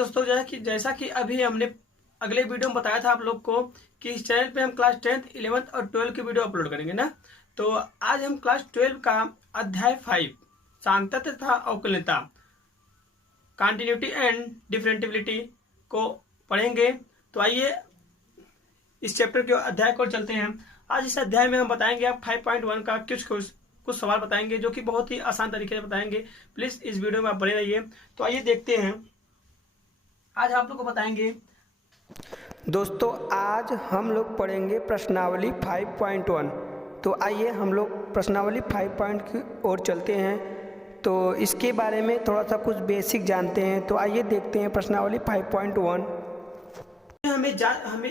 दोस्तों जैसा कि अभी हमने अगले वीडियो में बताया था आप लोग को कि इस चैनल पे हम क्लास 10th 11th और 12th की वीडियो अपलोड करेंगे ना। तो आज हम क्लास 12 का अध्याय 5 सांतत्य तथा अवकलनीयता कंटिन्यूटी एंड डिफरेंटिबिलिटी को पढ़ेंगे। तो आइए इस चैप्टर के अध्याय को चलते हैं। आज इस अध्याय में हम बताएंगे आप 5.1 का कुछ सवाल बताएंगे जो कि बहुत ही आसान तरीके से बताएंगे। प्लीज इस वीडियो में आप बने रहिए। तो आइए देखते हैं। आज आप लोग को बताएंगे दोस्तों, आज हम लोग पढ़ेंगे प्रश्नावली 5.1। तो आइए हम लोग प्रश्नावली 5 की ओर चलते हैं। तो इसके बारे में थोड़ा सा कुछ बेसिक जानते हैं। तो आइए देखते हैं प्रश्नावली 5.1।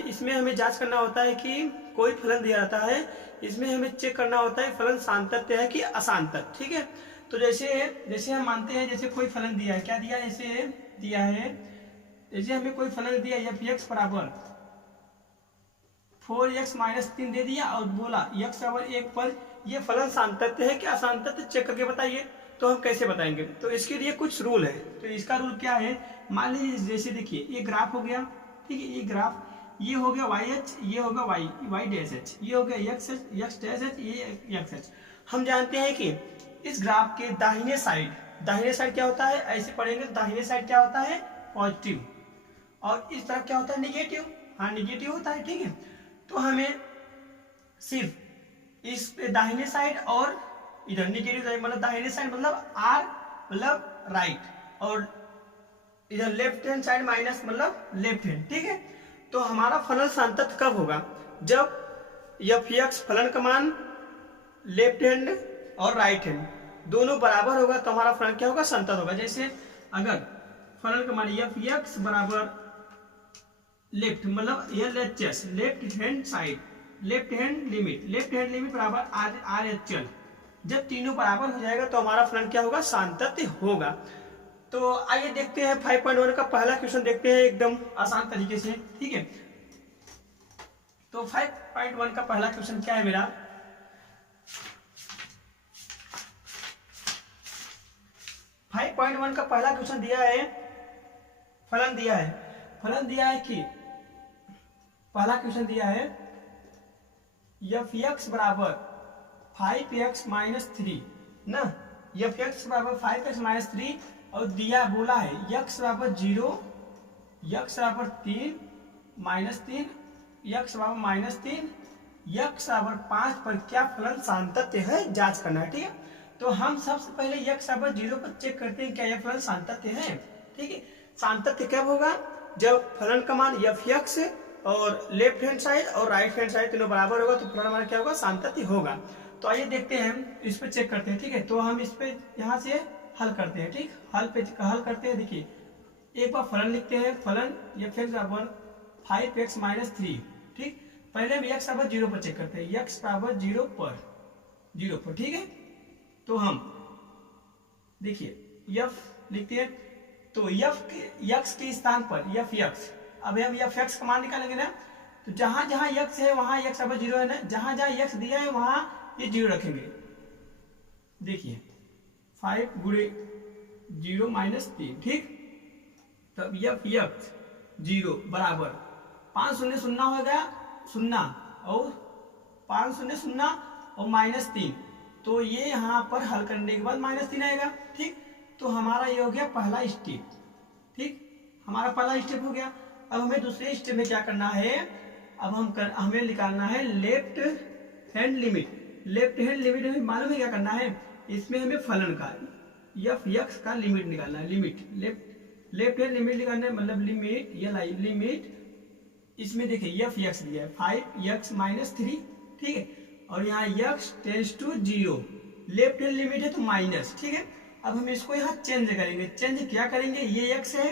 इसमें हमें जांच करना होता है कि कोई फलन दिया जाता है, इसमें हमें चेक करना होता है फलन सांतत्य है कि असांतत्य। ठीक है। तो जैसे हम मानते हैं, जैसे कोई फलन दिया है, क्या दिया है, जैसे दिया है, जैसे हमें कोई फलन दिया f(x) बराबर 4x - 3 दे दिया और बोला x बराबर 1 पर ये फलन सांतत्य है कि असांतत्य, चेक करके बताइए। तो हम कैसे बताएंगे? तो इसके लिए कुछ रूल है। तो इसका रूल क्या है, मान लीजिए जैसे देखिए ये ग्राफ हो गया, ठीक है, ये ग्राफ, ये हो गया YH, ये होगा y डैश h, ये हो गया x डैश h, ये x h। हम जानते हैं कि इस ग्राफ के दाहिने साइड क्या होता है, ऐसे पढ़ेंगे, दाहिने साइड क्या होता है, पॉजिटिव, और इस तरफ क्या होता है, निगेटिव। हाँ, निगेटिव होता है। ठीक है। तो हमें सिर्फ इस दाहिने साइड और इधर निगेटिव साइड, मतलब दाहिने साइड मतलब r मतलब राइट, और इधर लेफ्ट हैंड साइड माइनस मतलब लेफ्ट हैंड। ठीक है। तो हमारा फलन सांतत्य कब होगा, जब f(x) फलन का मान लेफ्ट हैंड और राइट हैंड दोनों बराबर होगा, तो हमारा फलन क्या होगा, संतत होगा। जैसे अगर फलन का मान f(x) बराबर लेफ्ट मतलब LHS left hand side, left hand limit बराबर RHL, जब तीनों बराबर हो जाएगा तो हमारा फलन क्या होगा, सांतत्य होगा। तो आइए देखते हैं 5.1 का पहला क्वेश्चन देखते हैं एकदम आसान तरीके से। ठीक है। तो 5.1 का पहला क्वेश्चन क्या है मेरा, का पहला क्वेश्चन दिया है, फलन दिया है कि पहला क्वेश्चन दिया है f(x) बराबर 5x - 3 ना, f(x) बराबर 5x - 3 और दिया बोला है x बराबर 0, x बराबर 3 -3, x बराबर -3, x बराबर 5 पर क्या फलन सांतत्य है, जांच करना है। ठीक है। तो हम सबसे पहले x बराबर 0 पर चेक करते हैं क्या यह फलन सांतत्य है। ठीक है। सांतत्य कब होगा, जब फलन का मान f(x) और लेफ्ट हैंड साइड और राइट हैंड साइड तीनों बराबर होगा, तो फलन हमारा क्या होगा, सांतत्य होगा। तो आइए देखते हैं, इस पे चेक करते हैं। ठीक है। तो हम इस पे यहाँ से हल करते हैं। ठीक, हल करते हैं। देखिए एक बार फलन लिखते हैं, फलन f(x) बराबर 5x - 3। ठीक, पहले हम x बराबर 0 पर चेक करते हैं, x बराबर 0 पर। ठीक है। तो हम देखिए f लिखते हैं, तो x के स्थान पर f(x), अब हम f(x) का मान निकालेंगे ना, तो जहां जहां x है वहां x बराबर 0 है ना, जहां जहां x दिया है वहां ये 0 रखेंगे। देखिए 5 गुणे 0 - 3। ठीक, तब f(x) 0 बराबर 5 शून्य शून्य हो गया, शून्य, और 5 शून्य शून्य और -3, तो ये यहाँ पर हल करने के बाद -3 आएगा। ठीक, तो हमारा ये हो गया पहला स्टेप। ठीक, हमारा पहला स्टेप हो गया। अब हमें दूसरे स्टेप में क्या करना है, अब हमें निकालना है लेफ्ट हैंड लिमिट हमें मालूम है क्या करना है, इसमें हमें फलन का f(x) का लिमिट निकालना है, लेफ्ट हैंड लिमिट निकालना है, मतलब लिमिट इसमें देखिए f(x) दिया है 5x - 3। ठीक है, और यहाँ x tends to 0, left hand limit है तो माइनस। ठीक है। अब हम इसको यहाँ चेंज करेंगे। चेंज क्या करेंगे, ये x है,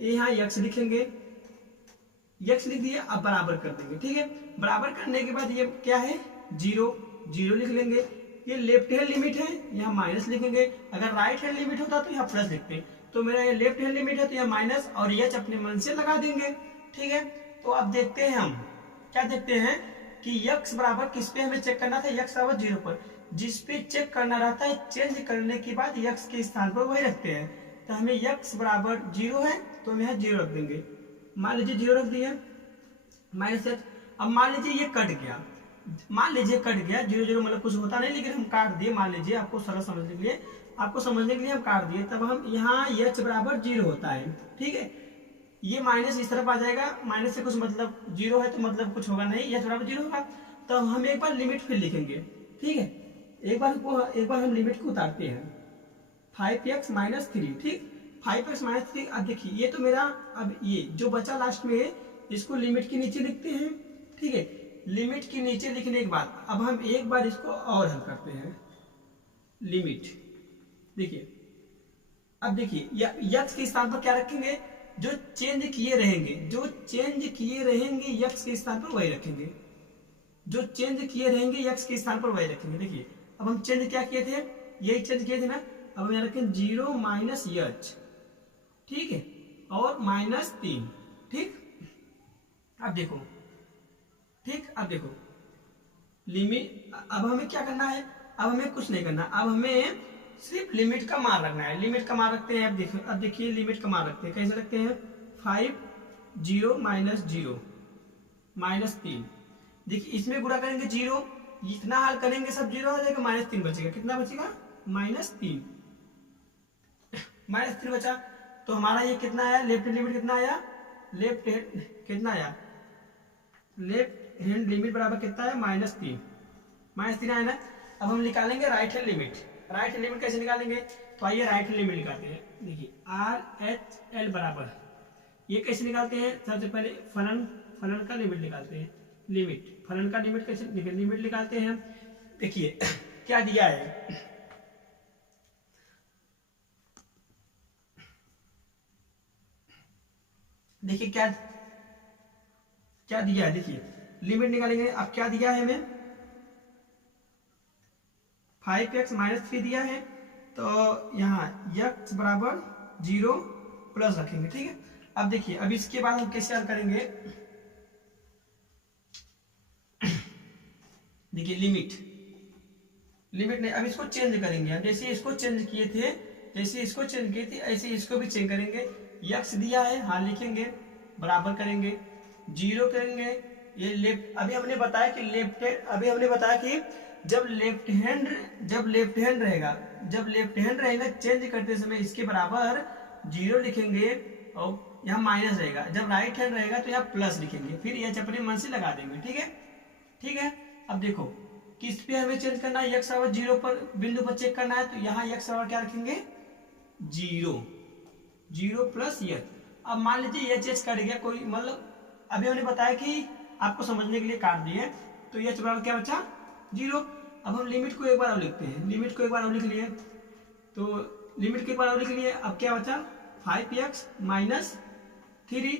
ये यहाँ x लिखेंगे, x लिख दिया, अब बराबर कर देंगे। ठीक है। बराबर करने के बाद ये क्या है, 0 लिख लेंगे। ये लेफ्ट हैंड लिमिट है, यहाँ माइनस लिखेंगे। अगर राइट हैंड लिमिट होता तो यहाँ प्लस लिखते हैं। तो मेरा ये लेफ्ट हैंड लिमिट है तो यहाँ माइनस, और h अपने मन से लगा देंगे। ठीक है। तो अब देखते हैं हम क्या देखते हैं कि x बराबर किस पे हमें चेक करना था, x बराबर 0 पर। जिस पे चेक करना रहता है, चेंज करने के बाद x के स्थान पर वही रखते हैं। तो हमें x बराबर 0 है तो हम यहाँ 0 रख देंगे। मान लीजिए 0 रख दिए माइनस एच। अब मान लीजिए ये कट गया, मान लीजिए कट गया, 0 0 मतलब कुछ होता नहीं, लेकिन हम काट दिए, मान लीजिए आपको सरल समझने के लिए, हम काट दिए, तब हम यहाँ h बराबर 0 होता है। ठीक है, ये माइनस इस तरफ आ जाएगा, माइनस से कुछ मतलब 0 है तो मतलब कुछ होगा नहीं, h बराबर 0 होगा। तो हम एक बार लिमिट फिर लिखेंगे। ठीक है, एक बार हम लिमिट को उतारते हैं 5x माइनस 3। ठीक, 5x माइनस 3। अब देखिए ये तो मेरा, अब ये जो बचा लास्ट में इसको लिमिट के नीचे लिखते हैं। ठीक है, लिमिट के नीचे लिखने के बाद अब हम एक बार इसको और हल करते हैं। लिमिट देखिए, अब देखिए यक्स के स्थान पर क्या रखेंगे, जो चेंज किए रहेंगे, यक्स के स्थान पर वही रखेंगे, जो चेंज किए रहेंगे यक्स के स्थान पर वही रखेंगे। देखिए अब हम चेंज क्या किए थे, यही चेंज किए थे ना। अब हम यहाँ रखें 0 माइनस एच। ठीक है, और माइनस 3। ठीक, अब देखो, ठीक, अब देखो लिमिट, अब हमें क्या करना है, अब हमें कुछ नहीं करना, अब हमें सिर्फ लिमिट का मान रखना है। लिमिट का मान रखते हैं, अब देखिए लिमिट का मान रखते हैं, कैसे रखते हैं, 5 0 माइनस 0 माइनस 3। देखिए इसमें गुणा करेंगे 0, इतना हल करेंगे सब 0 हो जाएगा, माइनस 3 बचेगा। कितना बचेगा, माइनस 3 बचा। तो हमारा ये कितना आया, लेफ्ट लिमिट कितना आया, लेफ्ट हैंड कितना आया, लेफ्ट हैंड लिमिट बराबर कितना है, माइनस 3 आया ना। अब हम निकालेंगे right hand limit. Right hand limit कैसे निकालेंगे, तो आइए राइट हैंड लिमिट निकालते हैं। देखिए RHL बराबर, ये कैसे निकालते हैं, सबसे पहले फलन का लिमिट निकालते हैं। फलन का लिमिट कैसे लिमिट निकालते हैं, देखिए क्या दिया है, देखिए क्या दिया है, देखिए लिमिट निकालेंगे। अब क्या दिया है हमें, 5x माइनस 3 दिया है, तो यहाँ x बराबर 0 प्लस रखेंगे। ठीक है, अब देखिए अब इसके बाद हम कैसे हल करेंगे, देखिए लिमिट नहीं, अब इसको चेंज करेंगे। अब जैसे इसको चेंज किए थे, ऐसे इसको भी चेंज करेंगे। x दिया है, हाँ लिखेंगे, बराबर करेंगे, 0 करेंगे। ये लेफ्ट, अभी हमने बताया कि जब लेफ्ट हैंड रहेगा चेंज करते समय इसके बराबर 0 लिखेंगे और यहाँ माइनस रहेगा। जब राइट हैंड रहेगा तो यहाँ प्लस लिखेंगे, फिर ये अपने मन से लगा देंगे। ठीक है, अब देखो किस पे हमें चेंज करना है, x बराबर 0 पर बिंदु पर चेक करना है, तो यहाँ x बराबर क्या रखेंगे, 0 प्लस एच। अब मान लीजिए एच कट गया, कोई मतलब अभी हमने बताया कि आपको समझने के लिए काट दिए, तो एच बराबर क्या बचा, 0। अब हम लिमिट को एक बार और लिखते हैं, लिख लिए, तो लिमिट को एक बार और लिख लिए। अब क्या बचा, 5x माइनस 3।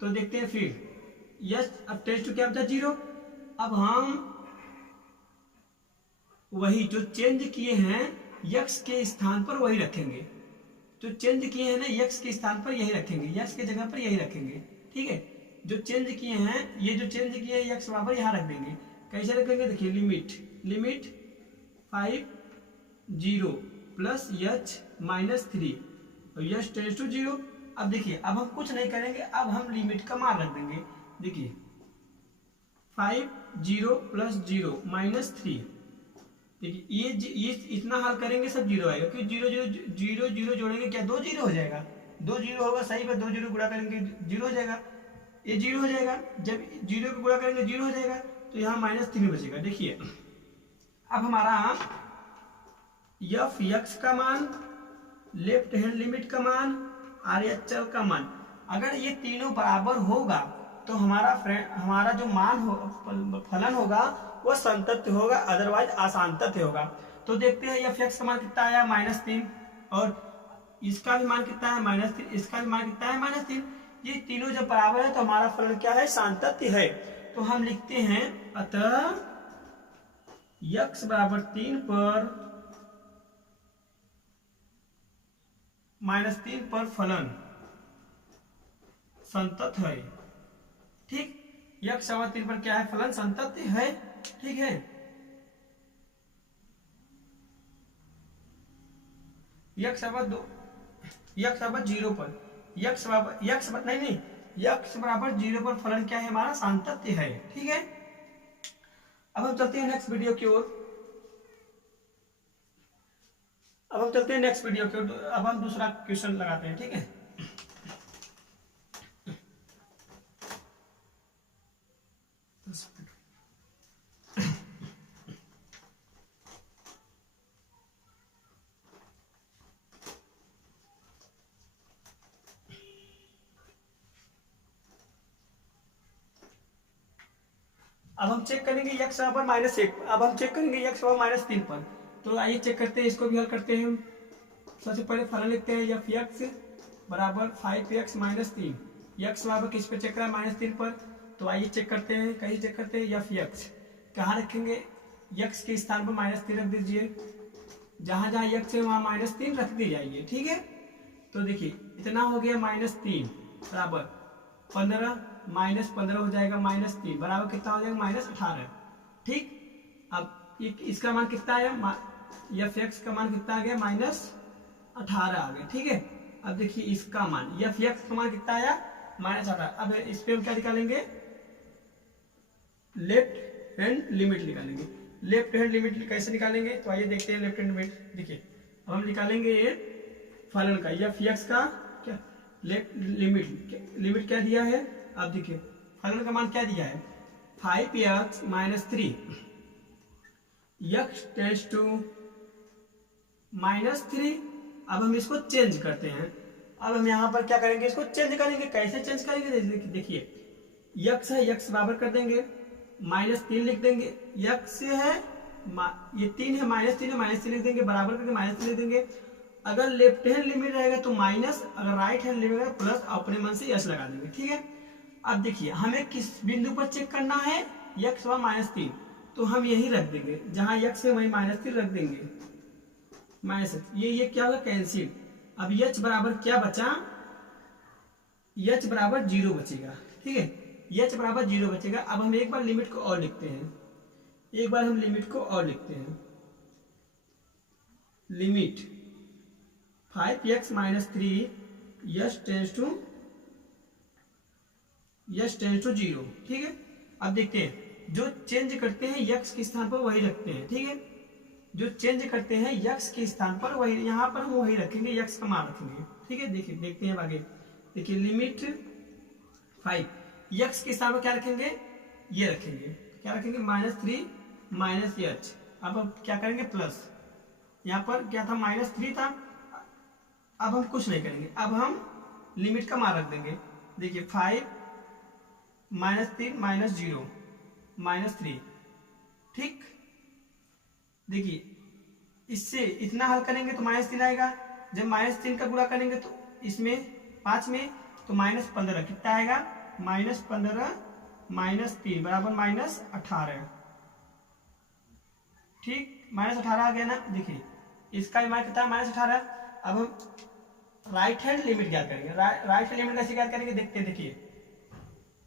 तो देखते हैं फिर यस, अब टेस्ट टू क्या बचा, 0। अब हम वही जो चेंज किए हैं x के स्थान पर वही रखेंगे, जो चेंज किए हैं ना x के स्थान पर यही रखेंगे, x के जगह पर यही रखेंगे। ठीक है, जो चेंज किए हैं, ये जो चेंज किए हैं x बराबर यहाँ रख देंगे। कैसे रखेंगे, देखिए लिमिट 5 0 प्लस h माइनस 3 और h टेंड्स टू 0। अब देखिए अब हम कुछ नहीं करेंगे, अब हम लिमिट का मान रख देंगे। देखिए 5 0 प्लस 0 माइनस 3। देखिए ये इतना हल करेंगे सब 0 आएगा, क्योंकि 0 जोड़ेंगे क्या, 2 0 हो जाएगा, 2 0 होगा सही पर, 2 0 गुणा करेंगे 0 हो जाएगा, ये 0 हो जाएगा। जब 0 को गुणा करेंगे 0 हो जाएगा, तो यहाँ माइनस 3 बचेगा। देखिए अब हमारा f(x) का मान, लेफ्ट हैंड लिमिट का मान, RHL का मान, अगर ये तीनों बराबर होगा तो हमारा जो फलन होगा वो संतत्य होगा, अदरवाइज असंतत्य होगा। तो देखते हैं f(x) का मान कितना आया, -3, और इसका भी मान कितना है, -3, इसका भी मान कितना है, -3। ये तीनों जब बराबर है तो हमारा फलन क्या है, संतत्य है। तो हम लिखते हैं अतः x बराबर 3 पर -3 पर फलन संतत्य है। ठीक, x बराबर 3 पर क्या है, फलन संतत्य है। ठीक है, x बराबर 0 पर, यक्स बराबर नहीं यक्स बराबर 0 पर फलन क्या है हमारा सातत्य है। ठीक है, अब हम चलते हैं नेक्स्ट वीडियो की ओर। अब हम दूसरा क्वेश्चन लगाते हैं। ठीक है, अब हम चेक करेंगे x बराबर -1। अब हम चेक करेंगे x बराबर -3 पर। तो आइए चेक करते हैं, इसको भी हल करते हैं। सबसे पहले फलन लिखते हैं f(x) बराबर 5x - 3। x बराबर किस पे चेक करा है -3 पर। तो आइए चेक करते हैं, कहीं चेक करते हैं f(x) कहाँ रखेंगे, x के स्थान पर -3 रख दीजिए। जहां जहां x है वहां -3 रख दी जाइए। ठीक है, तो देखिए इतना हो गया -3 बराबर 15 -15 हो जाएगा -3 बराबर कितना हो जाएगा -18। ठीक, अब इसका मान कितना आया, f(x) का मान कितना आ गया -18 आ गया। ठीक है, अब देखिए इसका मान f(x) का मान कितना आया -18। अब इस पे हम क्या निकालेंगे, लेफ्ट हैंड लिमिट निकालेंगे। लेफ्ट हैंड लिमिट कैसे निकालेंगे, तो आइए देखते हैं लेफ्ट हैंड लिमिट। देखिए अब हम निकालेंगे फलन का f(x) का क्या लेफ्ट लिमिट क्या दिया है। अब देखिए फलन का मान क्या दिया है 5x - 3 x टेंड्स टू -3। अब हम इसको चेंज करते हैं। अब हम यहाँ पर क्या करेंगे, इसको चेंज करेंगे। कैसे चेंज करेंगे, देखिए x है x बराबर कर देंगे -3 लिख देंगे। x है ये 3 है -3 है -3 लिख देंगे, बराबर करके -3 लिख देंगे। अगर लेफ्ट हैंड लिमिट रहेगा तो माइनस, अगर राइट हैंड लिमिट रहेगा प्लस, अपने मन से यस लगा देंगे। ठीक है, अब देखिए हमें किस बिंदु पर चेक करना है, x बराबर -3, तो हम यही रख देंगे जहां x है वहीं -3 रख देंगे। ये क्या होगा कैंसिल। अब h बराबर क्या बचा, h बराबर 0 बचेगा। ठीक है, h बराबर 0 बचेगा। अब हम एक बार लिमिट को और लिखते हैं, limit 5x - 3 s tends to 0। ठीक है, अब देखते हैं जो चेंज करते हैं x के स्थान पर वही रखते हैं। ठीक है, जो चेंज करते हैं x के स्थान पर वही, यहाँ पर हम वही रखेंगे, x का मान रखेंगे। ठीक है, देखिए देखते हैं आगे। देखिए लिमिट 5 x के स्थान पर क्या रखेंगे, ये रखेंगे, क्या रखेंगे -3 - h। अब क्या करेंगे प्लस, यहाँ पर क्या था -3 था। अब हम कुछ नहीं करेंगे, अब हम लिमिट का मान रख देंगे। देखिए 5 -3 -0 -3। ठीक, देखिए इससे इतना हल करेंगे तो -3 आएगा। जब -3 का गुणा करेंगे तो इसमें 5 में तो -15 कितना आएगा, -15 - 3 बराबर -18। ठीक, -18 आ गया ना। देखिए इसका मान कितना है -18। अब हम राइट हैंड लिमिट ज्ञात करेंगे। राइट हैंड लिमिट कैसे ज्ञात करेंगे, देखते हैं। देखिए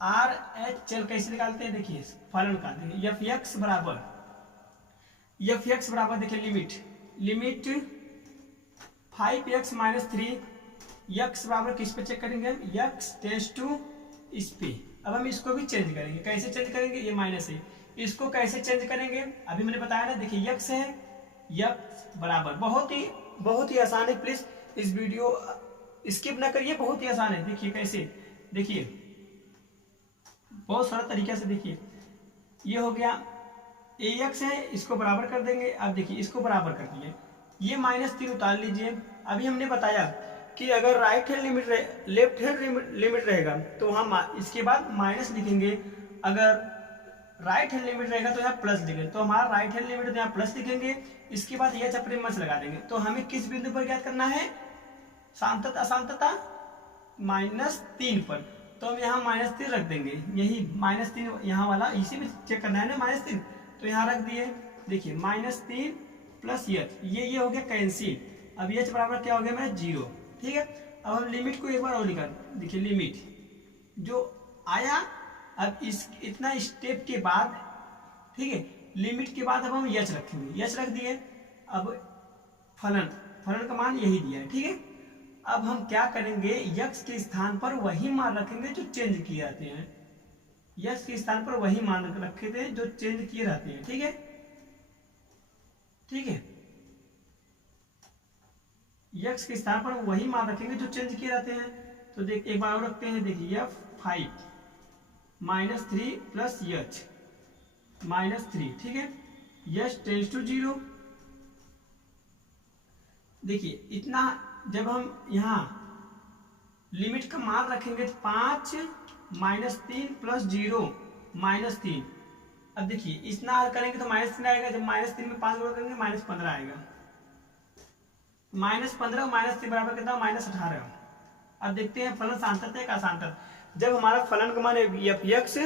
RHL कैसे निकालते हैं, देखिए फलन का। देखिए f(x) बराबर देखिए लिमिट 5x - 3 x बराबर किस पे चेक करेंगे, x टेंड्स टू इस पे। अब हम इसको भी चेंज करेंगे। कैसे चेंज करेंगे, ये माइनस है, इसको कैसे चेंज करेंगे अभी मैंने बताया ना। देखिए x है, x बराबर बहुत ही आसान है। प्लीज इस वीडियो स्किप ना करिए, बहुत ही आसान है। देखिए कैसे, देखिए बहुत सारा तरीका से। देखिए ये हो गया ax है, इसको बराबर कर देंगे। अब देखिए इसको बराबर कर दिए, ये -3 उतार लीजिए। अभी हमने बताया कि अगर right hand limit left hand limit रहेगा तो वहां इसके बाद माइनस लिखेंगे, अगर राइट हैंड लिमिट रहेगा तो यहाँ प्लस लिखेंगे। तो हमारा राइट हैंड लिमिट तो यहाँ प्लस लिखेंगे, इसके बाद यह अपने मन से लगा देंगे। तो हमें किस बिंदु पर ज्ञात करना है, सांतता असांतता -3 पर। तो हम यहाँ -3 रख देंगे, यही -3 यहाँ वाला, इसी में चेक करना है ना -3, तो यहाँ रख दिए। देखिए -3 प्लस h, ये हो गया कैंसिल। अब h बराबर क्या हो गया मेरा 0। ठीक है, अब हम लिमिट को एक बार और निकाल। देखिए लिमिट जो आया, अब इस इतना स्टेप के बाद, ठीक है, लिमिट के बाद अब हम h रखेंगे, h रख दिए। अब फलन का मान यही दिया है। ठीक है, अब हम क्या करेंगे, यक्स के स्थान पर वही मान रखेंगे जो चेंज किए जाते हैं, यक्स के स्थान पर वही मान रखे थे जो चेंज किए रहते हैं। ठीक है, ठीक है, यक्स के स्थान पर वही मान रखेंगे जो चेंज किए रहते हैं। तो देख एक बार और रखते हैं, देखिए f5 -3 प्लस h -3, ठीक है, h टेंड्स टू 0। देखिए इतना जब हम यहाँ लिमिट का मान रखेंगे 5 -3 प्लस 0 -3। अब देखिए इतना हल करेंगे तो -3 आएगा, जब -3 में 5 गुणा करेंगे -15 आएगा, -15 और -3 बराबर कितना, -18। अब देखते हैं फलन सांतत्य का असांतत्य। जब हमारा फलन का मान F x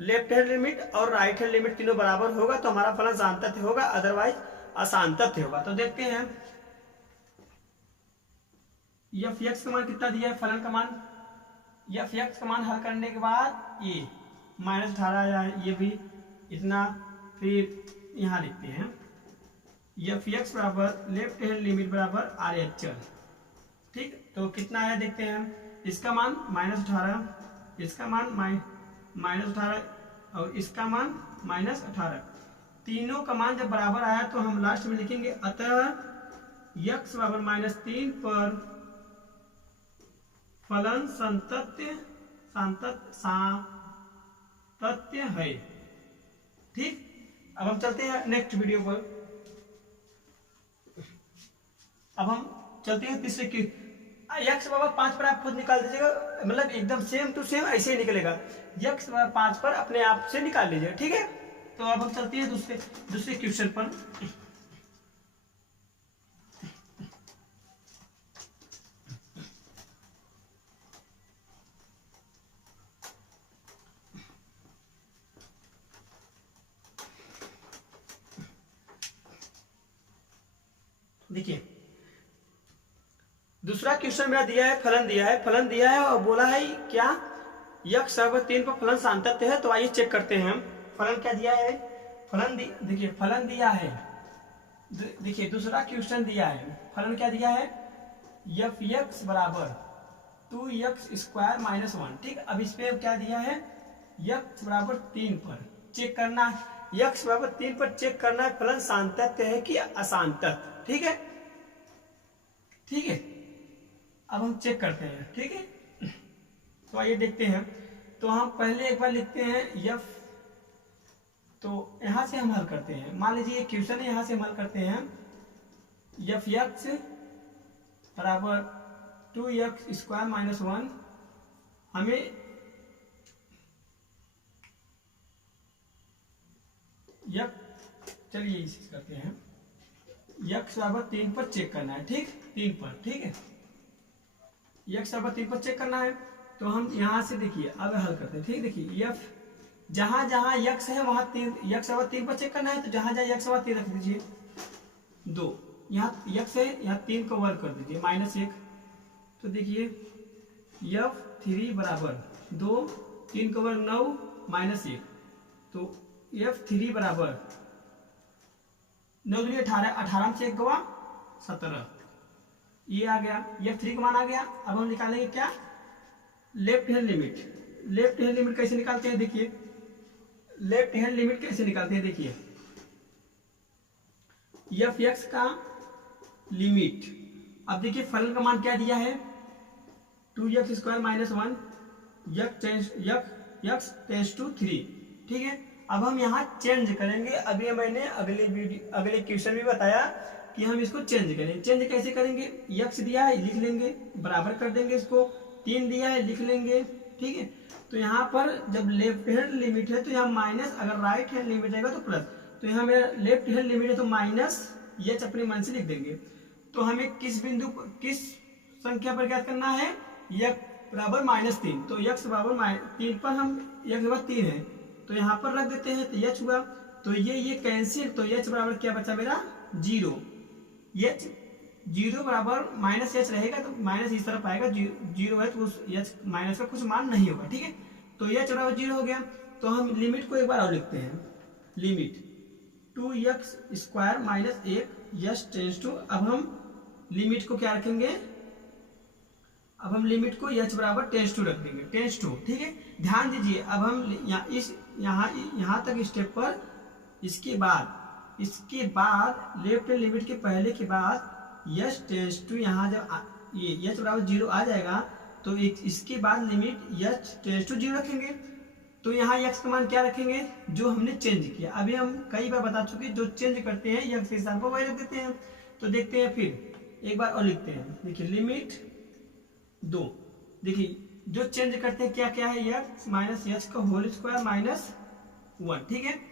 left hand limit और राइट हैंड लिमिट तीनों बराबर होगा तो हमारा फलन सांतत्य होगा, अदरवाइज असांतत्य होगा। तो देखते हैं एफ एक्स का मान कितना दिया है, फलन का मान एफ एक्स का मान हल करने के बाद ये -18 ये भी इतना, फिर यहाँ लिखते हैं एफ एक्स बराबर लेफ्ट हैंड लिमिट बराबर आर एच एल। ठीक, तो कितना आया देखते हैं, इसका मान -18, इसका मान -18 और इसका मान -18। तीनों का मान जब बराबर आया तो हम लास्ट में लिखेंगे अतः x बराबर -3 पर फलन सांतत्य है। ठीक, अब हम चलते हैं नेक्स्ट वीडियो पर। अब हम चलते हैं तीसरे की, x बराबर 5 पर आप खुद निकाल दीजिएगा, मतलब एकदम सेम टू सेम ऐसे ही निकलेगा, x बराबर 5 पर अपने आप से निकाल लीजिएगा। ठीक है, तो अब हम चलते हैं दूसरे क्वेश्चन पर। देखिए दूसरा क्वेश्चन मेरा दिया है, फलन दिया है और बोला है क्या x बराबर 3 पर फलन सांतत्य है। तो आइए चेक करते हैं हम फलन क्या दिया है। देखिए फलन दिया है, देखिए दूसरा क्वेश्चन दिया है, फलन क्या दिया है, एफ एक्स बराबर 2x² -1। ठीक, अब इस पे क्या दिया है, x बराबर 3 पर चेक करना है, x बराबर 3 पर चेक करना है फलन सांतत्य है कि असांतत्य। ठीक है, ठीक है, अब हम चेक करते हैं। ठीक है, तो आइए देखते हैं। तो हम पहले एक बार लिखते हैं f, तो यहां से हम हल करते हैं। मान लीजिए ये क्वेश्चन है, यहां से हम हल करते हैं एफ एक्स बराबर 2x² -1। हमें चलिए इसे करते हैं, x बराबर 3 पर चेक करना है। ठीक, 3 पर, ठीक है, x बराबर 3 पर चेक करना है। तो हम यहाँ से देखिए अब हल करते हैं। ठीक, देखिए f जहां जहां x है वहां 3, x बराबर 3 पर चेक करना है, तो जहां जहां x बराबर 3 रख दीजिए 2, यहाँ x है, यहाँ 3 को वर्ग कर दीजिए -1। तो देखिए f3 बराबर 2, 3 को वर्ग 9 -1, तो f3 बराबर 9 दूनी 18, 18 से 1 गवा 17, ये आ गया, f3 का मान आ गया। अब हम निकालेंगे क्या, left hand limit. Left hand limit कैसे निकालते हैं, देखिए लेफ्ट हैंड लिमिट कैसे निकालते हैं, देखिए एफ एक्स का लिमिट। अब देखिए फलन का मान क्या दिया है, 2x² -1, x टेंड्स टू 3। ठीक है, अब हम यहाँ चेंज करेंगे। अभी मैंने अगले क्वेश्चन में बताया कि हम इसको चेंज करें। चेंज कैसे करेंगे, x दिया है लिख लेंगे, बराबर कर देंगे इसको, 3 दिया है लिख लेंगे। ठीक है, तो यहाँ पर जब लेफ्ट हैंड लिमिट है तो यहाँ माइनस, अगर राइट हैंड लिमिट आएगा तो प्लस। तो यहाँ मेरा लेफ्ट हैंड लिमिट है तो -h अपने मन से लिख देंगे। तो हमें किस बिंदु पर, किस संख्या पर ज्ञात करना है, x बराबर -3। तो x बराबर 3 पर हम x बराबर 3 है तो यहाँ पर रख देते हैं, तो h हुआ, तो ये कैंसिल, तो h बराबर क्या बचा मेरा 0। h 0 बराबर -h रहेगा तो माइनस इस तरफ आएगा, 0 है तो उस h माइनस का कुछ मान नहीं होगा। ठीक है, तो h बराबर 0 हो गया। तो हम लिमिट को एक बार और लिखते हैं, limit 2x² -1 h tends to, अब हम लिमिट को क्या रखेंगे, अब हम लिमिट को h बराबर टेंस टू रख देंगे, टेंस टू, ठीक है। ध्यान दीजिए, अब हम यहाँ तक स्टेप पर, इसके बाद लेफ्ट हैंड लिमिट के पहले के बाद h टेंस टू, यहाँ जब ये h बराबर 0 आ जाएगा तो इसके बाद लिमिट h टेंस टू 0 रखेंगे। तो यहाँ x का मान क्या रखेंगे, जो हमने चेंज किया। अभी हम कई बार बता चुके, जो चेंज करते हैं x के स्थान पर वही रख देते हैं। तो देखते हैं, फिर एक बार और लिखते हैं। देखिए लिमिट 2, देखिए जो चेंज करते हैं क्या क्या है, x माइनस एच का होल स्क्वायर माइनस 1, ठीक है,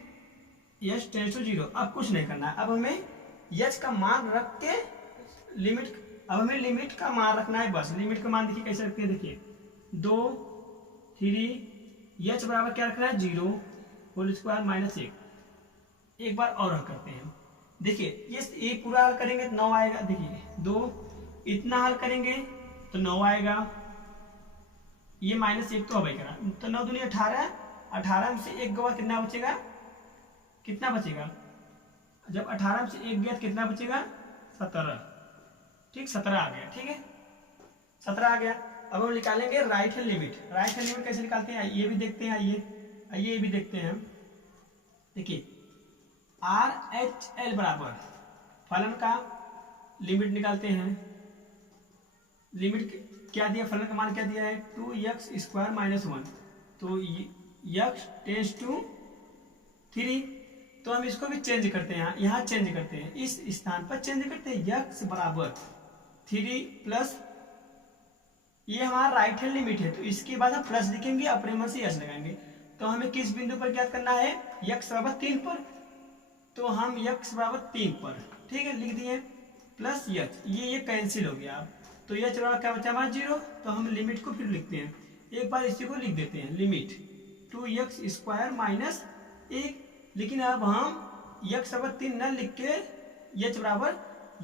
h टेंस टू 0। अब कुछ नहीं करना है, अब हमें h का मान रख के अब हमें लिमिट का मान रखना है बस। लिमिट का मान देखिए कैसे रखते हैं, देखिए 2 3 h बराबर क्या रखना है 0 होल स्क्वायर माइनस 1। एक बार और हल करते हैं, देखिए ये पूरा हल करेंगे तो 9 आएगा। देखिए 2 इतना हल करेंगे तो 9 आएगा, ये माइनस 1 तो अब करा, तो 9 दूनी 18, 18 में से 1 गवा कितना बचेगा, कितना बचेगा, जब 18 में से 1 गया तो कितना बचेगा 17, ठीक 17 आ गया, ठीक है 17 आ गया। अब हम निकालेंगे right hand limit. Right hand limit कैसे निकालते हैं ये भी देखते हैं, आइए ये भी देखते हैं। देखिए RHL बराबर फलन का लिमिट निकालते हैं। लिमिट क्या दिया, फलन का मान क्या दिया है 2x स्क्वायर माइनस 1, तो x टेंस टू 3। तो हम इसको भी चेंज करते हैं, यहाँ चेंज करते हैं, इस स्थान पर चेंज करते हैं, x बराबर 3 प्लस, ये हमारा राइट हैंड लिमिट है तो इसके बाद हम प्लस लिखेंगे, अपने मन से यस लगाएंगे। तो हमें किस बिंदु पर ज्ञात करना है, x बराबर 3 पर, तो हम x बराबर 3 पर, ठीक है, लिख दिए प्लस यच, ये कैंसिल हो गया। तो यच बराबर क्या बचा हमारा 0। तो हम लिमिट को फिर लिखते हैं, एक बार इसी को लिख देते हैं, लिमिट 2x स्क्वायर माइनस 1। लेकिन अब हम x बराबर 3 न लिख के h बराबर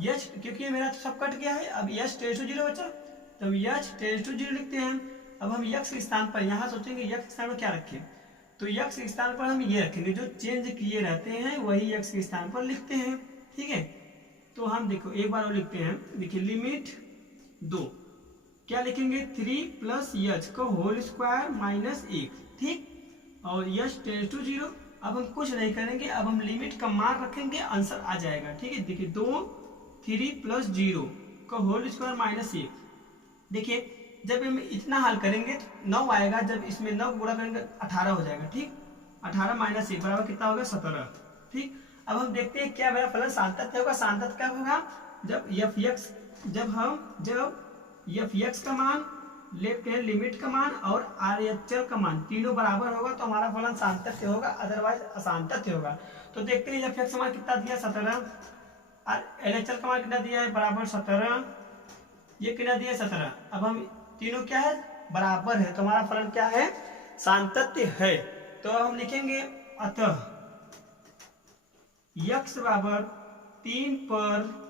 h, क्योंकि मेरा तो सब कट गया है, अब h टेंस टू 0 बचा, तो h टेंस टू 0 लिखते हैं। अब हम x के स्थान पर यहाँ सोचेंगे x के स्थान पर क्या रखें, तो x के स्थान पर हम ये रखेंगे, जो चेंज किए रहते हैं वही x के स्थान पर लिखते हैं, ठीक है। तो हम देखो एक बार और लिखते हैं, देखिए लिमिट 2 क्या लिखेंगे 3 प्लस h का होल स्क्वायर माइनस 1, ठीक, और h टेंस टू 0। अब हम कुछ नहीं करेंगे, अब हम लिमिट का मान रखेंगे, आंसर आ जाएगा, ठीक है। देखिए 2 3 प्लस 0 का होल स्क्वायर माइनस 1। देखिए जब हम इतना हल करेंगे तो 9 आएगा, जब इसमें 9 गुणा करेंगे 18 हो जाएगा, ठीक, 18 माइनस 1 बराबर कितना होगा 17, ठीक। अब हम देखते हैं क्या मेरा फलन सार्थक होगा। सार्थक क्या होगा, जब f(x) का मान, लेफ्ट हैंड लिमिट का मान और RHL का मान तीनों बराबर होगा तो हमारा फलन सार्थक होगा, अदरवाइज असार्थक होगा। तो देखते हैं f(x) का मान कितना दिया 17 और LHL का मान कितना दिया है बराबर 17, ये कितना दिया 17। अब हम तीनों क्या है बराबर है, तो हमारा फलन क्या है सान्तत्य है। तो हम लिखेंगे अतः x बराबर 3 पर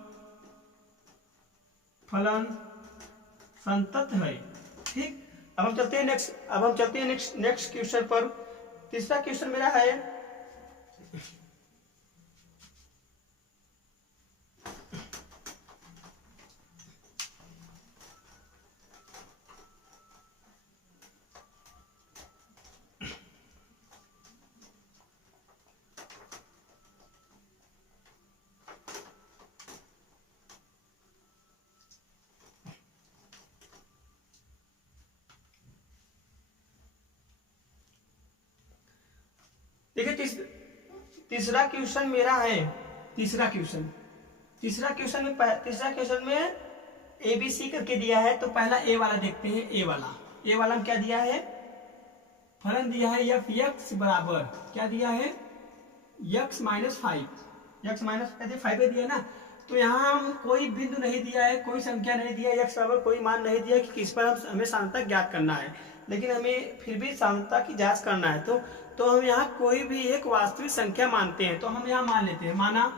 फलन संतत है, ठीक। अब हम चलते हैं नेक्स्ट क्वेश्चन पर। तीसरा क्वेश्चन मेरा है, देखिए तीसरा क्वेश्चन मेरा है, तीसरा क्वेश्चन में ABC करके दिया है। तो पहला ए वाला देखते हैं, ए वाला में क्या दिया है, फलन दिया है f(x) बराबर क्या दिया है x माइनस 5 दिया ना। तो यहाँ हम कोई बिंदु नहीं दिया है, कोई संख्या नहीं दिया है, x बराबर कोई मान नहीं दिया कि किस पर हमें सार्थक ज्ञात करना है, लेकिन हमें फिर भी सार्थकता की जांच करना है। तो हम यहाँ कोई भी एक वास्तविक संख्या मानते हैं, तो हम यहाँ मान लेते हैं, माना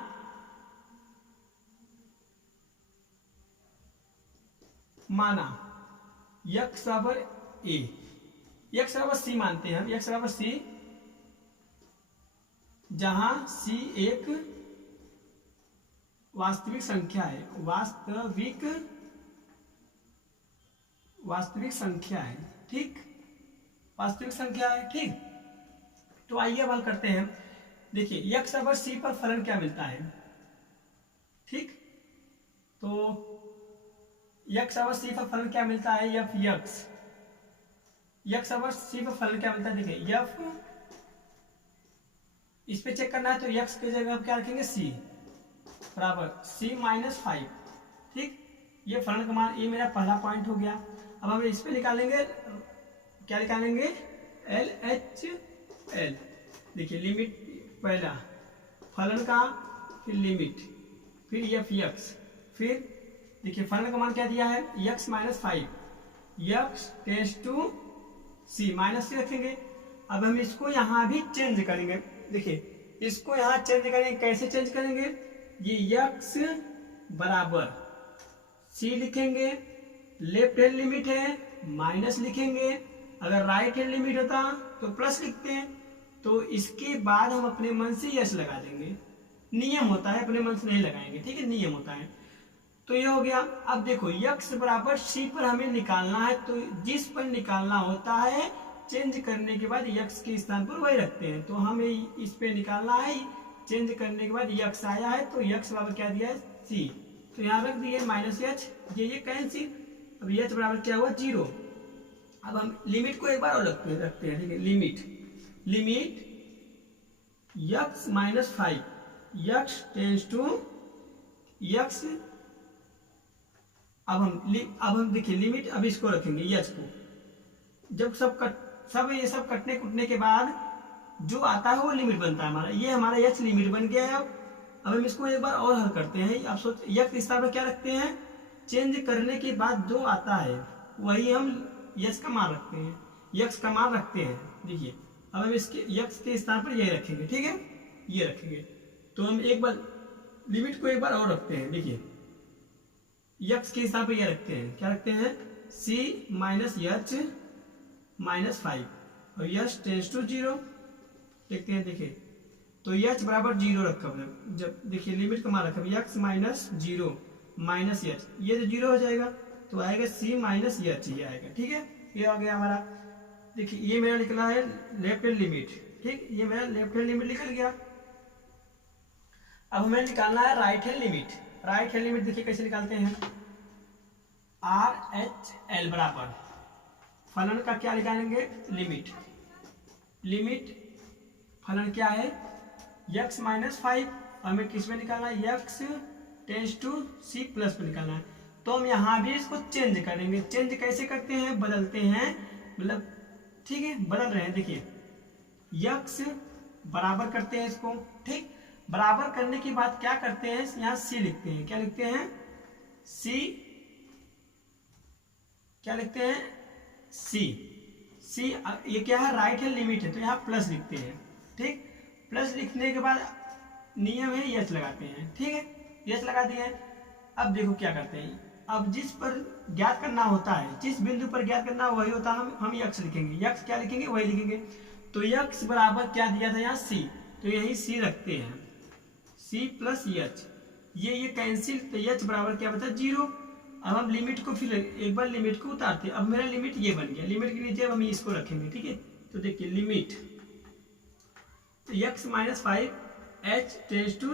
x बराबर a, x बराबर c मानते हैं हम, x बराबर c, जहां c एक वास्तविक संख्या है, वास्तविक संख्या है, ठीक, वास्तविक संख्या है, ठीक। तो आइए अब हल करते हैं। देखिए x बराबर c पर फलन क्या मिलता है, ठीक। तो x बराबर c पर फलन क्या मिलता है, f x बराबर c पर फलन क्या मिलता है, देखिए f इस पे चेक करना है तो x की जगह हम क्या रखेंगे c बराबर c माइनस 5, ठीक। ये फलन का मान, ये मेरा पहला पॉइंट हो गया। अब हम इस पे निकालेंगे, क्या निकालेंगे, LHL। देखिए लिमिट पहला फलन का, फिर लिमिट, फिर f(x), फिर देखिए फलन का मान क्या दिया है, x minus 5, x tends to c, minus c रखेंगे। अब हम इसको यहाँ भी चेंज करेंगे। देखिए इसको यहाँ चेंज करेंगे, कैसे चेंज करेंगे, ये x बराबर c लिखेंगे, लेफ्ट हैंड लिमिट है माइनस लिखेंगे, अगर राइट हैंड लिमिट होता तो प्लस लिखते हैं। तो इसके बाद हम अपने मन से यस लगा देंगे, नियम होता है, अपने मन से नहीं लगाएंगे, ठीक है, नियम होता है। तो ये हो गया। अब देखो x बराबर c पर हमें निकालना है, तो जिस पर निकालना होता है चेंज करने के बाद x के स्थान पर वही रखते हैं। तो हमें इस पे निकालना है, चेंज करने के बाद x आया है तो x बराबर क्या दिया है, c, तो यहाँ रख दिए माइनस h, ये कैंसिल। अब h बराबर क्या हुआ, 0। अब हम लिमिट को एक बार और रखते हैं, ठीक है, limit x minus 5, x tends to x। अब हम देखिए लिमिट, अब इसको रखेंगे h को, जब ये सब कटने कुटने के बाद जो आता है वो लिमिट बनता है हमारा, ये हमारा h लिमिट बन गया है। अब हम इसको एक बार और हल करते हैं। अब सोच x स्थान पर क्या रखते हैं, चेंज करने के बाद जो आता है वही हम x का मान रखते हैं, x का मान रखते हैं। देखिए अब हम इसके x के स्थान पर यही रखेंगे, ठीक है, ये रखेंगे। तो हम एक बार लिमिट को एक बार और रखते हैं। देखिए x के स्थान पर यह रखते हैं, क्या रखते हैं, c माइनस h माइनस 5 और h टेंस टू 0 देखते हैं। देखिए तो h बराबर 0 रखा, जब देखिए लिमिट का मान रखा x माइनस 0 माइनस h, ये तो 0 हो जाएगा, तो आएगा c माइनस h, ये आएगा, ठीक है, ये आ गया हमारा। देखिए ये मेरा निकला है लेफ्ट हैंड लिमिट, ठीक, ये मेरा लेफ्ट हैंड लिमिट निकल गया। अब हमें निकालना है right hand limit. Right hand limit देखिए कैसे निकालते हैं, RHL बराबर फलन का क्या निकालेंगे, लिमिट फलन क्या है, x माइनस 5, हमें किस में निकालना है, x tends to c plus में निकालना है। तो हम यहाँ भी इसको चेंज करेंगे। चेंज कैसे करते हैं, बदलते हैं, मतलब ठीक है, बदल रहे हैं। देखिए x बराबर करते हैं इसको, ठीक, बराबर करने के बाद क्या करते हैं, यहाँ c लिखते हैं, क्या लिखते हैं, c, क्या लिखते हैं, c ये क्या है, राइट हैंड लिमिट है, तो यहाँ प्लस लिखते हैं, ठीक। प्लस लिखने के बाद नियम है यस लगाते हैं, ठीक है, यस लगा दिए हैं। अब देखो क्या करते हैं, अब जिस पर ज्ञात करना होता है, जिस बिंदु पर ज्ञात करना वही होता है, हम यक्स लिखेंगे, यक्स क्या लिखेंगे, वही लिखेंगे। तो यक्स बराबर क्या दिया था यहाँ, c, तो यही c रखते हैं, c प्लस h, ये कैंसिल, तो h बराबर क्या बता, 0। अब हम लिमिट को फिर एक बार लिमिट को उतारते हैं। अब मेरा लिमिट ये बन गया, लिमिट के नीचे अब हम इसको रखेंगे, ठीक है। तो देखिए लिमिट तो x minus 5 h tends to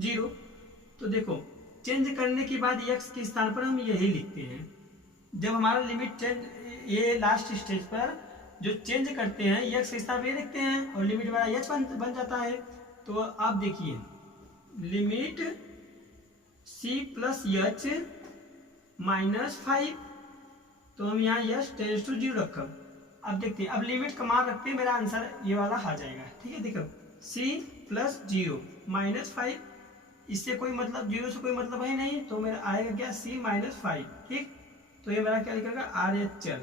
0। तो देखो चेंज करने के बाद x के स्थान पर हम यही लिखते हैं। जब हमारा लिमिट चेंज, ये लास्ट स्टेज पर जो चेंज करते हैं x के स्थान पर ये लिखते हैं और लिमिट वाला h बन जाता है। तो आप देखिए limit c plus h minus 5, तो हम यहाँ यस टेंस टू 0 रखा। अब देखते हैं, अब लिमिट का मान रखते हैं, मेरा आंसर ये वाला आ जाएगा, ठीक है। देखो c प्लस 0 माइनस 5, इससे कोई मतलब, 0 से कोई मतलब है नहीं, तो मेरा आएगा क्या, c माइनस 5, ठीक। तो ये मेरा क्या निकलेगा, RHL,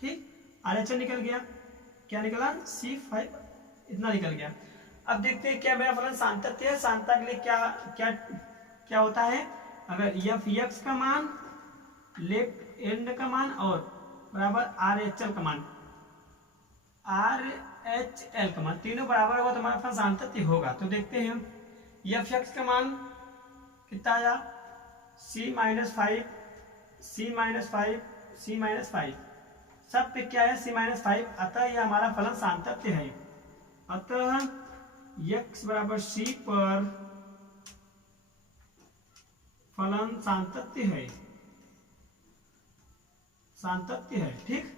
ठीक, RHL निकल गया, क्या निकला, C5, इतना निकल गया। अब देखते हैं क्या मेरा फलन सांतत्य है। सांतता के लिए क्या क्या क्या होता है, अगर f(x) का मान, लेफ्ट हैंड का मान और बराबर RHL का मान, RHL का मान तीनों बराबर होगा तो हमारा फलन सांतत्य होगा। तो देखते हैं f(x) का मान कितना आया, c माइनस 5 c-5 सब पे क्या है c-5, अतः यह हमारा फलन सातत्य है। अतः x बराबर c पर फलन सातत्य है, सातत्य है। ठीक,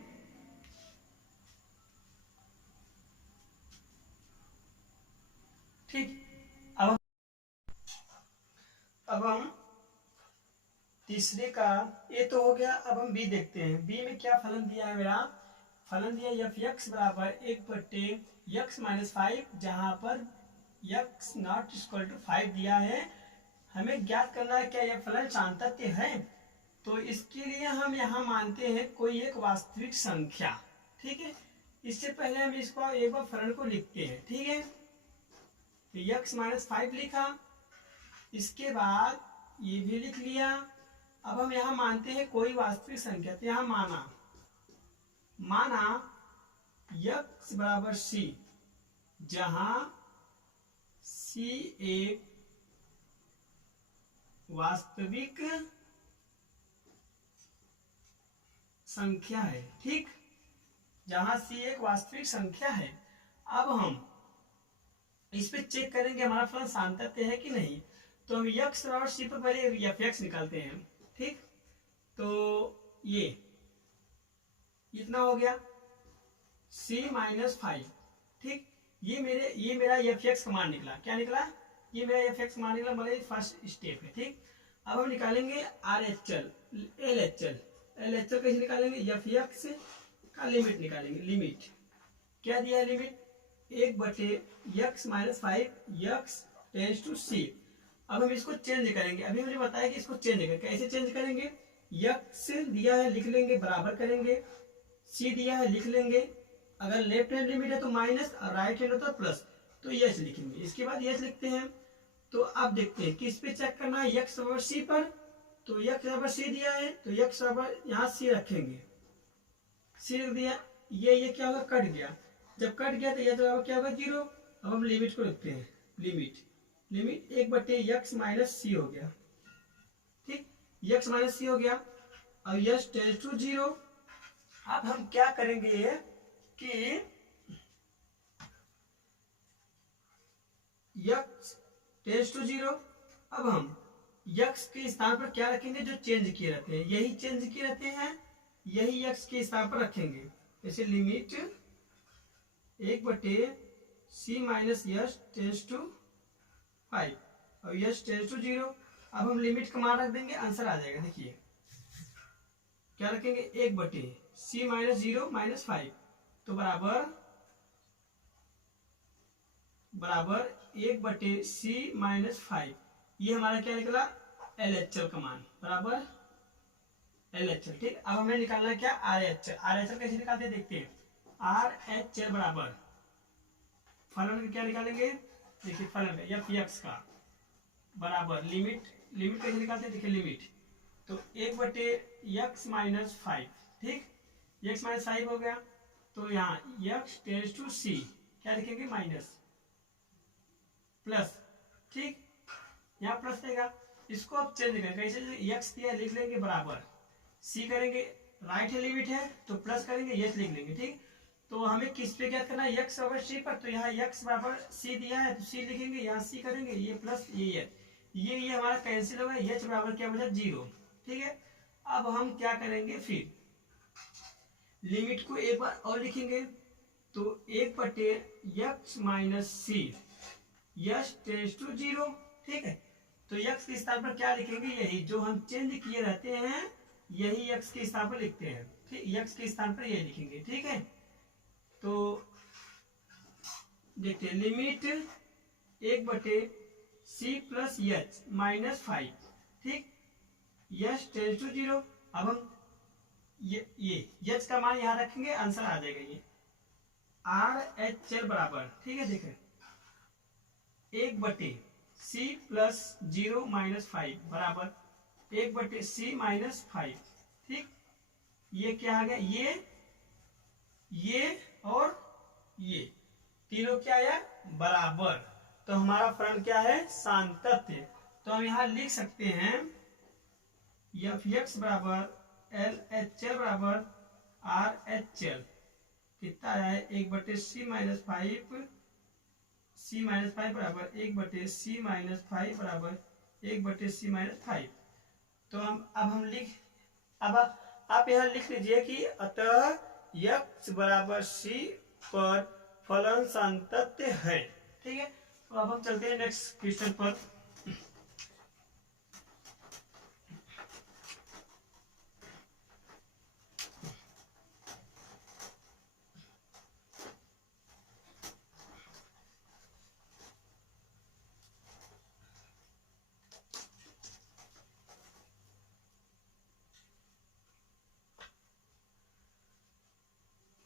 ठीक। अब हम तीसरे का, ये तो हो गया। अब हम बी देखते हैं। बी में क्या फलन दिया है मेरा, फलन दिया एफ एक्स बराबर 1/x-5, जहां पर x नॉट इक्वल टू 5 दिया है। हमें ज्ञात करना है क्या यह फलन सातत्य है। तो इसके लिए हम यहाँ मानते हैं कोई एक वास्तविक संख्या। ठीक है, इससे पहले हम इसको एक बार फलन को लिखते हैं। ठीक है, तो x-5 लिखा, इसके बाद ये भी लिख लिया। अब हम यहाँ मानते हैं कोई वास्तविक संख्या। तो यहाँ माना x बराबर c, जहां c एक वास्तविक संख्या है। ठीक, जहां c एक वास्तविक संख्या है। अब हम इस पे चेक करेंगे हमारा फलन सातत्य है कि नहीं। तो हम x और c पर पहले एफ एक्स निकालते हैं। ठीक, तो ये इतना हो गया c-5। ठीक, ये मेरा एफ एक्स का मान निकला। क्या निकला, ये मेरा एफ एक्स मान निकला, मतलब फर्स्ट स्टेप है। ठीक, अब हम निकालेंगे RHL, LHL कैसे निकालेंगे, एफ एक्स का लिमिट निकालेंगे। लिमिट क्या दिया है, limit 1/x-5 x tends to c। अब हम इसको चेंज करेंगे। अभी मुझे बताया कि इसको चेंज करेंगे। कैसे चेंज करेंगे, x दिया है लिख लेंगे, बराबर करेंगे, c दिया है लिख लेंगे। अगर लेफ्ट हैंड लिमिट है तो माइनस और राइट हैंड हो तो प्लस, तो यस लिखेंगे। इसके बाद यस लिखते हैं। तो अब देखते हैं किस पे चेक करना है, x बराबर c पर। तो x बराबर c दिया है, तो x बराबर यहाँ c रखेंगे, c रख दिया। ये क्या होगा, कट गया। जब कट गया तो यह बराबर क्या होगा, 0। अब हम लिमिट को लिखते हैं। लिमिट 1/x-c हो गया। ठीक, x माइनस c हो गया। अब यस टेंड्स टू 0। अब हम क्या करेंगे कि x टेंड्स टू 0। अब हम x के स्थान पर क्या रखेंगे, जो चेंज किए रहते हैं, यही चेंज किए रहते हैं, यही x के स्थान पर रखेंगे। जैसे लिमिट 1/c-s टेंड्स टू 5 और यस टेंड्स टू 0। अब हम लिमिट का मान रख देंगे, आंसर आ जाएगा। देखिए क्या रखेंगे, 1/c-0-5, तो बराबर 1/c-5। ये हमारा क्या निकला, LHL का मान, बराबर LHL। ठीक, अब हमें निकालना है क्या, RHL कैसे निकालते हैं देखते हैं। RHL बराबर फलन क्या निकालेंगे, देखिए फलन एफ एक्स का बराबर लिमिट कैसे निकालते हैं, देखिए लिमिट तो 1/x-5। ठीक, x-5 हो गया। तो यहाँ x टेंड्स टू c क्या लिखेंगे, माइनस प्लस। ठीक, यहाँ प्लस देगा। इसको अब चेंज करेंगे, कैसे, x दिया लिख लेंगे, बराबर c करेंगे, राइट है लिमिट है तो प्लस करेंगे, यस लिख लेंगे। ठीक, तो हमें किस पे क्या करना है, x बराबर c पर। तो यहाँ x बराबर c दिया है तो c लिखेंगे, यहाँ c करेंगे, ये प्लस ये हमारा कैंसिल होगा, h बराबर क्या बचा, 0। ठीक है, अब हम क्या करेंगे, फिर लिमिट को एक बार और लिखेंगे। तो 1/x-c यस टेंड्स टू 0। ठीक है, तो x के स्थान पर क्या लिखेंगे, यही जो हम चेंज किए रहते हैं, यही x के स्थान पर लिखते हैं। ठीक, x के स्थान पर यही लिखेंगे। ठीक है, तो देखते हैं, लिमिट 1/c+h-5। ठीक, यस टेंड्स टू 0। अब हम ये h का मान यहाँ रखेंगे, आंसर आ जाएगा ये RHL बराबर। ठीक है, देखें 1/c+0-5 बराबर 1/c-5। ठीक, ये क्या आ गया, ये और ये तीनों क्या आया, बराबर। तो हमारा फलन क्या है, सातत्य। तो हम यहाँ लिख सकते हैं एफ एक्स बराबर एल एच एल बराबर आर एच एल कितना है 1/c-5 c-5 बराबर 1/c-5 बराबर 1/c-5। तो अब आप यहाँ लिख लीजिए कि अतः x बराबर c पर फलन सातत्य है। ठीक है, तो अब हम चलते हैं नेक्स्ट क्वेश्चन पर।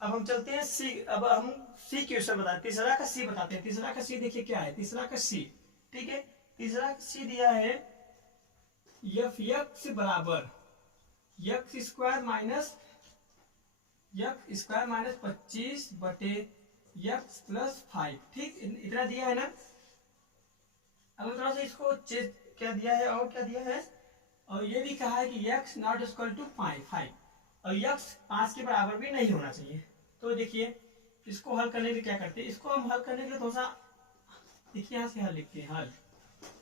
अब हम चलते हैं सी। अब हम सी क्वेश्चन बताते हैं, तीसरा का सी बताते हैं। तीसरा का सी देखिए क्या है, तीसरा का सी। ठीक है, तीसरा का सी दिया है एफ एक्स बराबर x² -25/x+5। ठीक, इतना दिया है ना। अब थोड़ा सा इसको चेक क्या दिया है और क्या दिया है, और ये भी कहा है कि x नॉट इक्वल टू 5 और x 5 के बराबर भी नहीं होना चाहिए। तो देखिए इसको हल करने के लिए क्या करते हैं, इसको हम हल करने के लिए थोड़ा सा देखिए यहाँ से हल लिखते हैं। हल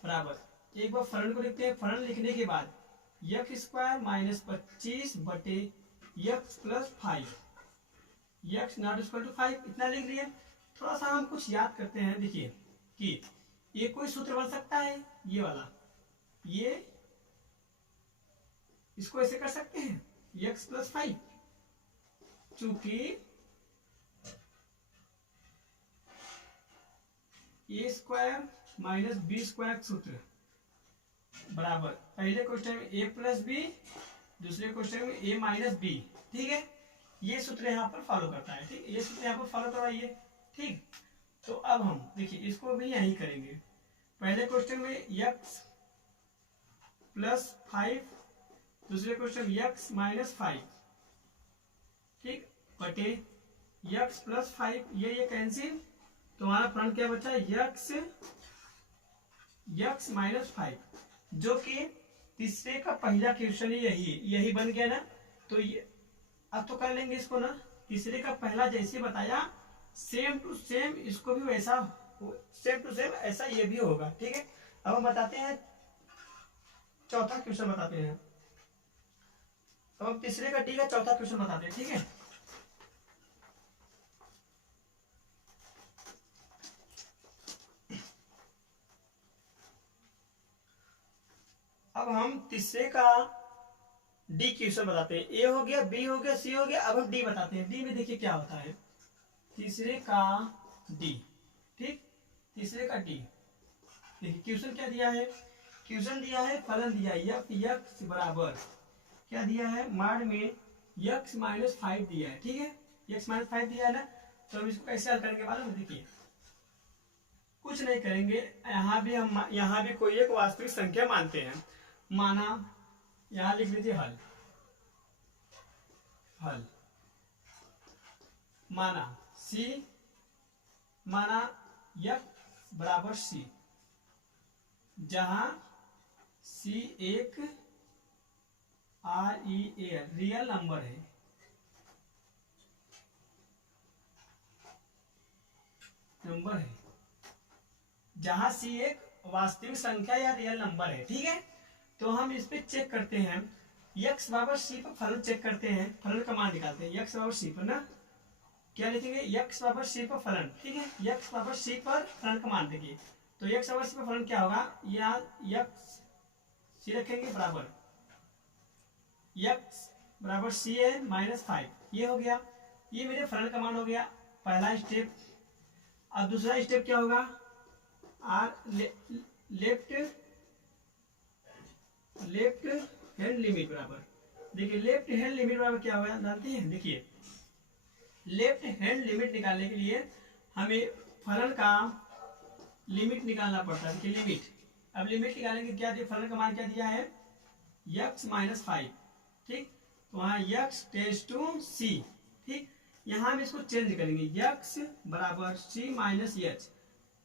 बराबर एक बार फलन को लिखते हैं, फलन लिखने के बाद x² -25/x+5 x not equal to 5 इतना लिख लिए। थोड़ा सा हम कुछ याद करते हैं। देखिए कि ये कोई सूत्र बन सकता है, ये वाला, ये इसको ऐसे कर सकते हैं x+5, चूंकि a² - b² सूत्र बराबर पहले क्वेश्चन में a+b, दूसरे क्वेश्चन में a - b। ठीक है, ये सूत्र यहाँ पर फॉलो करता है। ठीक, ये सूत्र यहाँ पर फॉलो करवाइए। ठीक, तो अब हम देखिए इसको भी यही करेंगे। पहले क्वेश्चन में x+5, दूसरे क्वेश्चन x -5। ठीक, बटे x+5, ये कैंसिल, तो हमारा फलन क्या बचा, x -5, जो कि तीसरे का पहला क्वेश्चन यही बन गया ना। तो ये अब तो कर लेंगे इसको ना, तीसरे का पहला जैसे बताया सेम टू सेम इसको भी वैसा, सेम टू सेम ऐसा ये भी होगा। ठीक है, अब हम बताते हैं चौथा क्वेश्चन बताते हैं। अब हम तीसरे का डी का चौथा क्वेश्चन बताते हैं। ठीक है, अब हम तीसरे का डी क्वेश्चन बताते हैं। ए हो गया, बी हो गया, सी हो गया, अब हम डी बताते हैं। डी में देखिए क्या होता है, तीसरे का डी। ठीक, तीसरे का डी देखिए क्वेश्चन क्या दिया है, क्वेश्चन दिया है, फलन दिया है x बराबर क्या दिया है, माड में x -5 दिया है। ठीक है, x -5 दिया है ना। तो हम इसको कैसे हल करेंगे मालूम है, देखिए कुछ नहीं करेंगे, यहाँ भी कोई एक वास्तविक संख्या मानते हैं। माना यहाँ लिख लीजिए हल माना x बराबर c, जहां c एक रियल नंबर है। जहां c एक वास्तविक संख्या या रियल नंबर है। ठीक है, तो हम इस पे चेक करते हैं, x बराबर c पर फलन चेक करते हैं, फलन का मान निकालते हैं। x बराबर c पर ना क्या लिखेंगे, x बराबर c पर फलन। ठीक है, x बराबर c पर फलन का मान देखिए, तो x बराबर c पर फलन क्या होगा, यहाँ x c रखेंगे बराबर x बराबर c है -5, ये हो गया, ये मेरे फलन का मान हो गया पहला स्टेप। अब दूसरा स्टेप क्या होगा, लेफ्ट हैंड लिमिट बराबर, देखिए लेफ्ट हैंड लिमिट बराबर क्या होगा जानते हैं। देखिए लेफ्ट हैंड लिमिट निकालने के लिए हमें फलन का लिमिट निकालना पड़ता है। देखिए लिमिट, अब लिमिट निकालेंगे क्या दिया, फलन का मान क्या दिया है x -5। ठीक, तो वहाँ x टेंड्स टू c। ठीक, यहाँ हम इसको चेंज करेंगे, x बराबर c -h।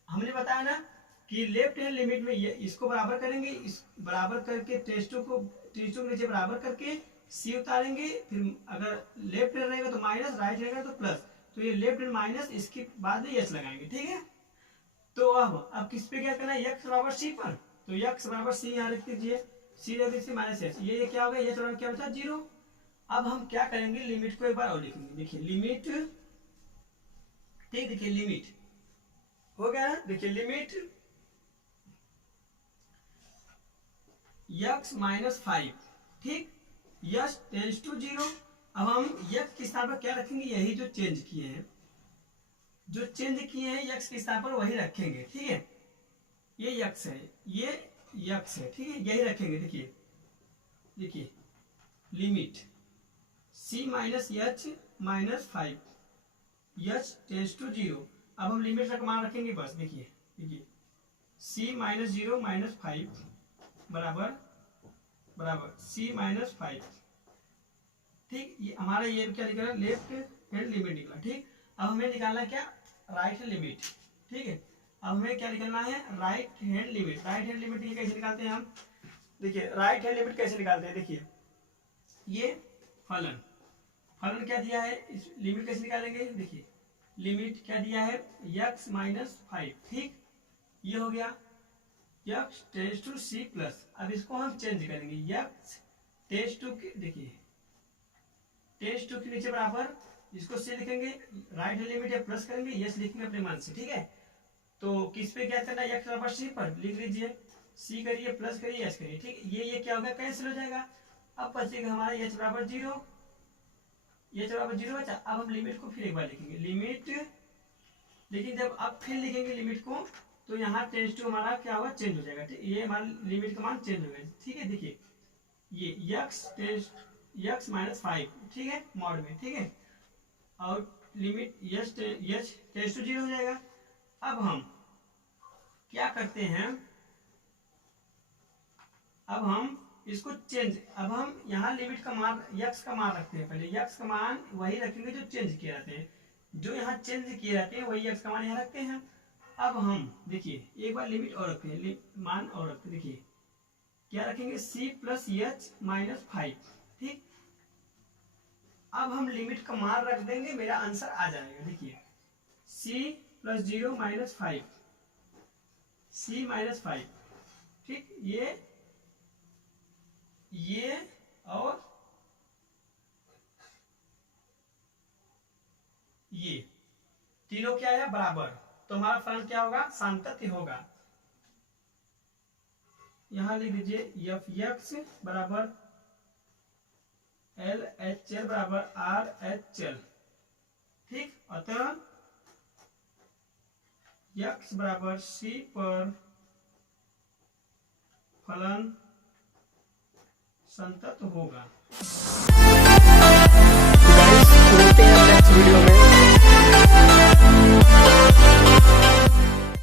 हमने बताया ना कि लेफ्ट हैंड लिमिट में ये इसको बराबर करेंगे, इस बराबर करके टेंड्स टू को नीचे बराबर करके सी उतारेंगे, फिर अगर लेफ्ट हैंड रहेगा तो माइनस, राइट रहेगा तो प्लस, तो ये लेफ्ट हैंड माइनस, इसके बाद में एच लगाएंगे, ठीक है। तो अब किस पे क्या करना है, x बराबर सी पर, तो x बराबर सी यहाँ रख दीजिए, सी रख दीजिए माइनस एच, ये क्या होगा, एच बराबर क्या बचा 0। अब हम क्या करेंगे, लिमिट को एक बार और लिखेंगे, देखिए लिमिट, ठीक, देखिए लिमिट हो गया है, देखिए लिमिट x माइनस 5, ठीक, यस टेंस टू 0। अब हम x के स्थान पर क्या रखेंगे, यही जो चेंज किए हैं, जो चेंज किए हैं x के स्थान पर वही रखेंगे, ठीक है। ये x है, ये x है, ठीक है, यही रखेंगे। देखिए देखिए limit c minus h minus 5 h tends to 0। अब हम लिमिट का मान रखेंगे बस, देखिए देखिए c माइनस 0 माइनस 5 बराबर बराबर c माइनस 5, ठीक। ये हमारा ये क्या निकला, लेफ्ट हैंड लिमिट निकला, ठीक। अब हमें निकालना है क्या, राइट हैंड लिमिट, ठीक है। अब हमें क्या निकालना है, right hand limit. Right hand limit कैसे निकालते हैं हम, देखिए राइट हैंड लिमिट कैसे निकालते हैं, देखिए ये फलन, फलन क्या दिया है, इस लिमिट कैसे निकालेंगे, देखिए लिमिट क्या दिया है, x माइनस 5, ठीक, ये हो गया x tends to c plus. अब इसको हम चेंज करेंगे, x टेंस टू, देखिए टेंस टू के नीचे बराबर, इसको c लिखेंगे, राइट हैंड लिमिट है प्लस करेंगे, यस लिखेंगे अपने मान से, ठीक है। तो किस पे क्या करना है, x बराबर c पर लिख लीजिए, c करिए प्लस करिए s करिए, ठीक। ये क्या होगा, कैंसिल हो जाएगा। अब बचेगा हमारा h बराबर 0, h बराबर 0 बचा। अब हम लिमिट को फिर एक बार लिखेंगे, लिमिट, लेकिन जब अब फिर लिखेंगे लिमिट को, तो यहाँ टेंस टू हमारा क्या होगा, चेंज हो जाएगा, ठीक। ये हमारा लिमिट का मान चेंज हो गया, ठीक है। देखिए ये x माइनस 5, ठीक है, मॉड में, ठीक है, और लिमिट यच टेंस टू 0 हो जाएगा। अब हम क्या करते हैं, अब हम इसको चेंज, अब हम यहाँ लिमिट का मान x का मान रखते हैं, पहले x का मान वही रखेंगे जो चेंज किए जाते हैं, जो यहाँ चेंज किए जाते हैं वही x का मान यहाँ रखते हैं। अब हम देखिए एक बार लिमिट और रखते हैं, मान और रखते हैं, देखिए क्या रखेंगे, c प्लस एच माइनस 5, ठीक। अब हम लिमिट का मान रख देंगे, मेरा आंसर आ जाएगा, देखिए c plus 0 minus 5, c minus 5, ठीक। ये और ये तीनों क्या है, बराबर, तो हमारा फलन क्या होगा, सान्तत्य होगा। यहां लिख दीजिए एफ एक्स बराबर एल एच एल बराबर आर एच एल, ठीक। अतः एक्स बराबर सी पर फलन संतत होगा।